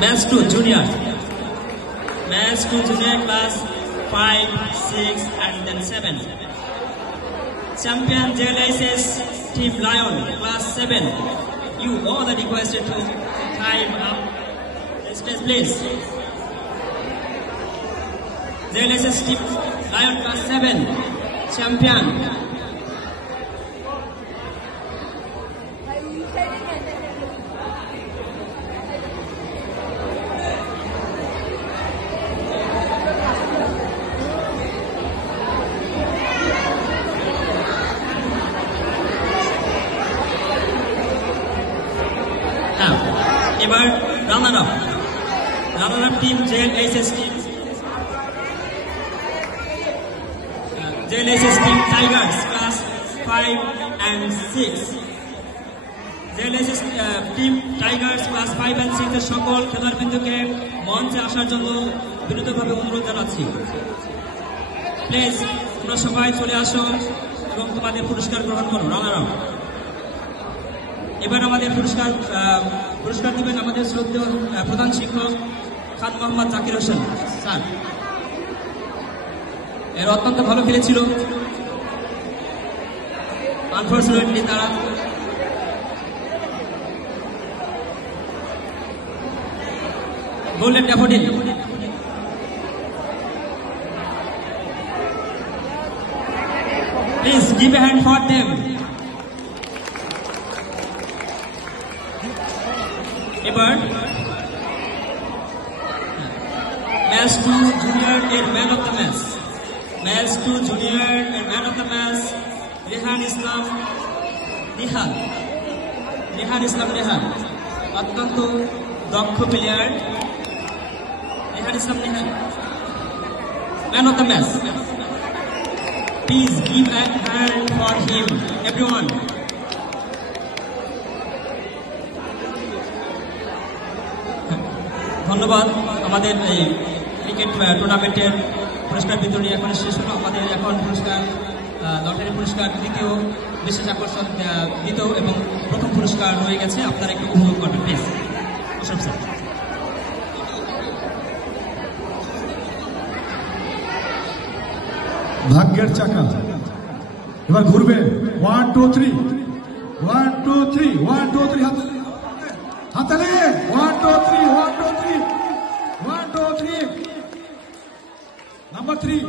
Match 2 Junior. Match 2 Junior class 5, 6 and then 7. Champion JLSS Team Lion class 7. You all are requested to climb up the stage, please. JLSS Team Lion class 7. Champion. এবার runner up team JLSS team Tigers class 5 and 6 JLSS team Tigers class 5 and 6 এর সকল খেলোয়াড়বৃন্দকে মঞ্চে আসার জন্য বিনীতভাবে অনুরোধ জানাচ্ছি। প্লিজ তোমরা সবাই চলে আসো এবং তোমাদের পুরস্কার গ্রহণ করো। রানার আপ এবার আমাদের পুরস্কার দিবেন আমাদের শ্রদ্ধেয় প্রধান শিক্ষক খান মোহাম্মদ জাকির হোসেন স্যার। এর অত্যন্ত ভালো খেলেছিল, আনফরচুনেটলি তারা golden daffodil please give a hand for them. এবার ম্যাচ 2 জুনিয়র এর man of the match. Match 2 junior এর man of the match Rehan Islam Rehan অত্যন্ত দক্ষ player Rehan Islam man of the match. Please give a hand for him everyone. ধন্যবাদ। আমাদের এই ক্রিকেট টুর্নামেন্টের পুরস্কার বিতরণী এখন শেষ হলো। আমাদের এখন পুরস্কার লটারি পুরস্কার দ্বিতীয় বিশেষ আকর্ষণ দ্বিতীয় এবং প্রথম পুরস্কার রয়ে গেছে, আপনারা একটু উপভোগ করবেন প্লিজ। অসম স্যার। ভাগ্যের চাকা এবার ঘুরবে। 1 2 3 1 2 3 1 2 3 হাততালি 1 2 3 1 2 3 1 2 3 নাম্বার 3